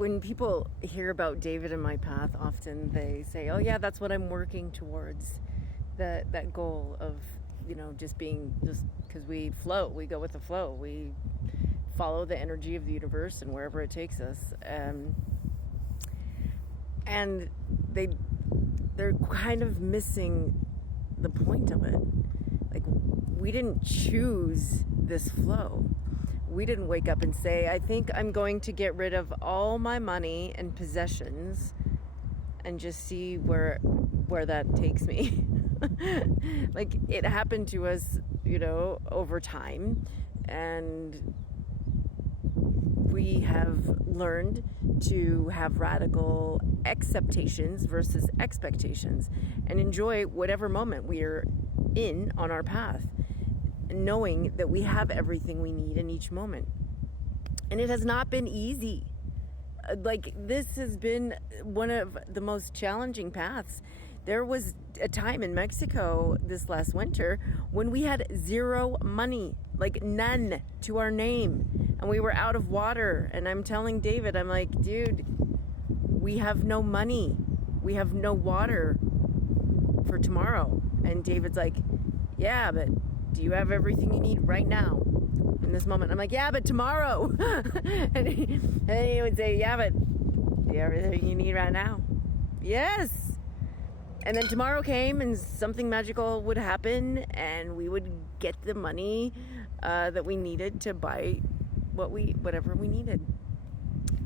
when people hear about David and my path, often they say, oh yeah, that's what I'm working towards, that goal of, just because we float, we go with the flow, we follow the energy of the universe and wherever it takes us. And they're kind of missing the point of it. Like, we didn't choose this flow. We didn't wake up and say, I think I'm going to get rid of all my money and possessions and just see where that takes me. Like, it happened to us, over time, and we have learned to have radical acceptations versus expectations and enjoy whatever moment we are in on our path, knowing that we have everything we need in each moment. And it has not been easy. Like, this has been one of the most challenging paths. There was a time in Mexico this last winter when we had zero money, like none to our name, and we were out of water. And I'm telling David, I'm like, dude, we have no money. We have no water for tomorrow. And David's like, yeah, but do you have everything you need right now in this moment? I'm like, yeah, but tomorrow. and he would say, yeah, but do you have everything you need right now? Yes. And then tomorrow came and something magical would happen and we would get the money that we needed to buy whatever we needed.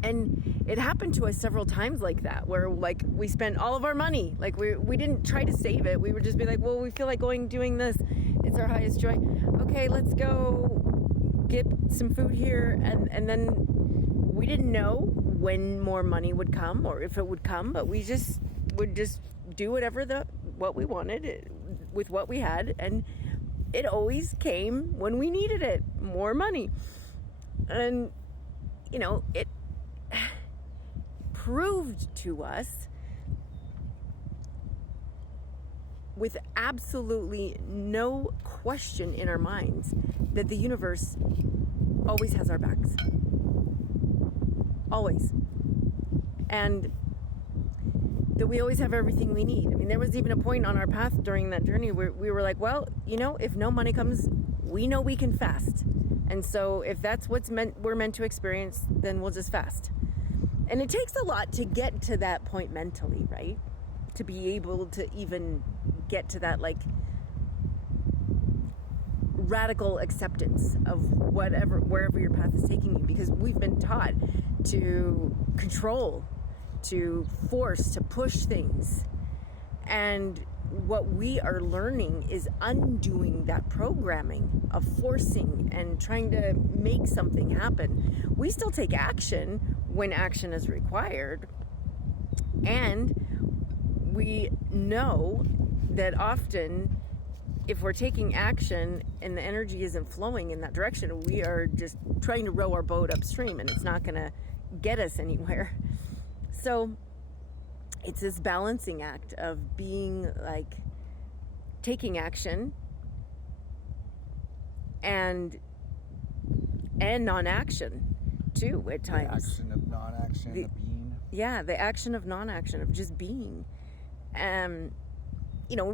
And it happened to us several times like that, where like we spent all of our money. Like we didn't try to save it. We would just be like, well, we feel like doing this. It's our highest joy. Okay, let's go get some food here. And then we didn't know when more money would come or if it would come, but we just would just do what we wanted with what we had. And it always came when we needed it, more money. And, it proved to us with absolutely no question in our minds that the universe always has our backs. Always. And that we always have everything we need. I mean, there was even a point on our path during that journey where we were like, well, if no money comes, we know we can fast. And so if that's we're meant to experience, then we'll just fast. And it takes a lot to get to that point mentally, right? To be able to even get to that, like, radical acceptance of wherever your path is taking you, because we've been taught to control, to force, to push things. And what we are learning is undoing that programming of forcing and trying to make something happen. We still take action when action is required. And we know that often if we're taking action and the energy isn't flowing in that direction, we are just trying to row our boat upstream and it's not going to get us anywhere. So it's this balancing act of being like taking action and non-action too at times. The action of non-action, of being. Yeah, the action of non-action, of just being.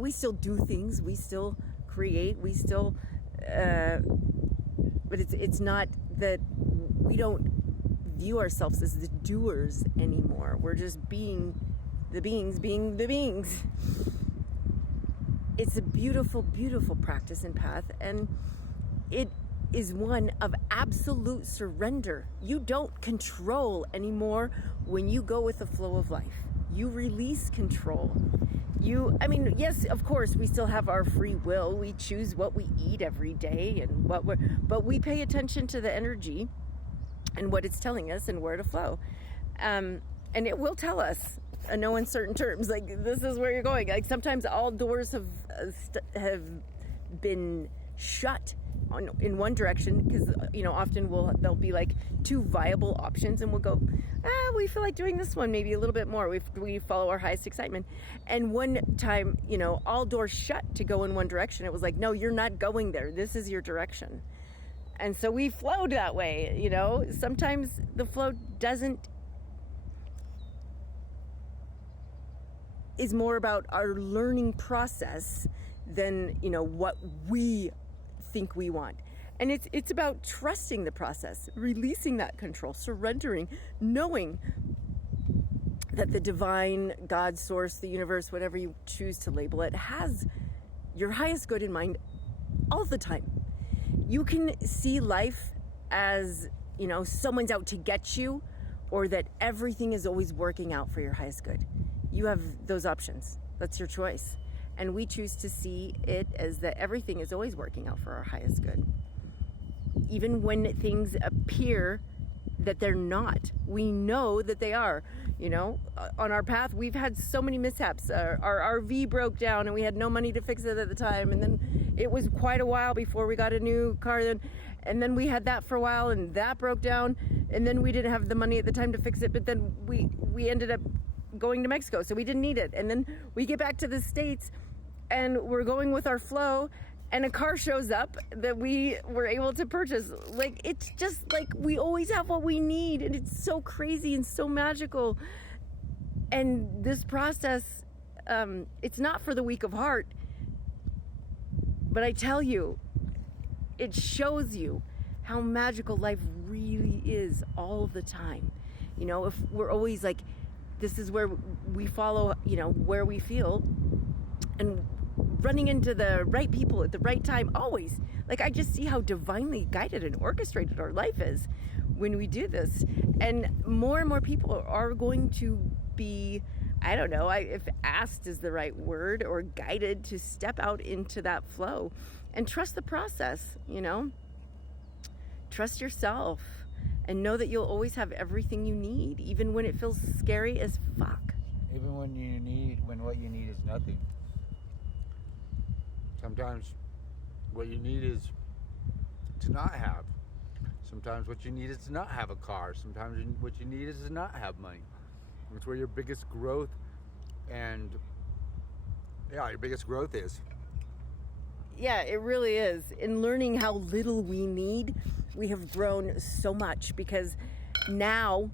We still do things, we still create, we still, but it's not that we don't view ourselves as the doers anymore. We're just being the beings. It's a beautiful, beautiful practice and path, and it is one of absolute surrender. You don't control anymore when you go with the flow of life. You release control. Yes, of course, we still have our free will. We choose what we eat every day but we pay attention to the energy and what it's telling us and where to flow. And it will tell us in no uncertain terms, like, this is where you're going. Like, sometimes all doors have been shut in one direction because, often there'll be like two viable options and we'll go, we feel like doing this one maybe a little bit more. We follow our highest excitement. And one time, all doors shut to go in one direction. It was like, no, you're not going there. This is your direction. And so we flowed that way, Sometimes the flow doesn't is more about our learning process than, what we think we want. And it's about trusting the process, releasing that control, surrendering, knowing that the divine, God, source, the universe, whatever you choose to label it, has your highest good in mind all the time. You can see life as, someone's out to get you, or that everything is always working out for your highest good. You have those options. That's your choice. And we choose to see it as that everything is always working out for our highest good. Even when things appear that they're not, we know that they are. On our path, we've had so many mishaps. Our RV broke down and we had no money to fix it at the time. And then it was quite a while before we got a new car. And then we had that for a while and that broke down. And then we didn't have the money at the time to fix it. But then we ended up going to Mexico, so we didn't need it. And then we get back to the States and we're going with our flow, and a car shows up that we were able to purchase. Like, it's just like we always have what we need, and it's so crazy and so magical. And this process, it's not for the weak of heart, but I tell you, it shows you how magical life really is all the time. If we're always like, this is where we follow, where we feel, and running into the right people at the right time, always. Like, I just see how divinely guided and orchestrated our life is when we do this. And more people are going to be, I don't know if asked is the right word, or guided to step out into that flow and trust the process, Trust yourself and know that you'll always have everything you need, even when it feels scary as fuck. Even when what you need is nothing. Sometimes what you need is to not have. Sometimes what you need is to not have a car. Sometimes what you need is to not have money. That's where your biggest growth your biggest growth is. Yeah, it really is. In learning how little we need, we have grown so much, because now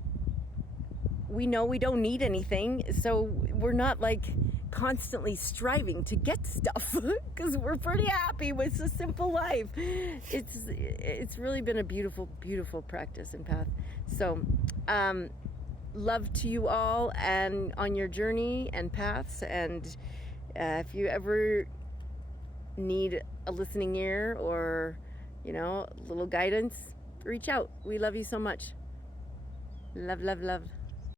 we know we don't need anything. So we're not like constantly striving to get stuff, because we're pretty happy with a simple life. It's really been a beautiful, beautiful practice and path. So love to you all and on your journey and paths. And if you ever need a listening ear or a little guidance, reach out. We love you so much. Love, love, love.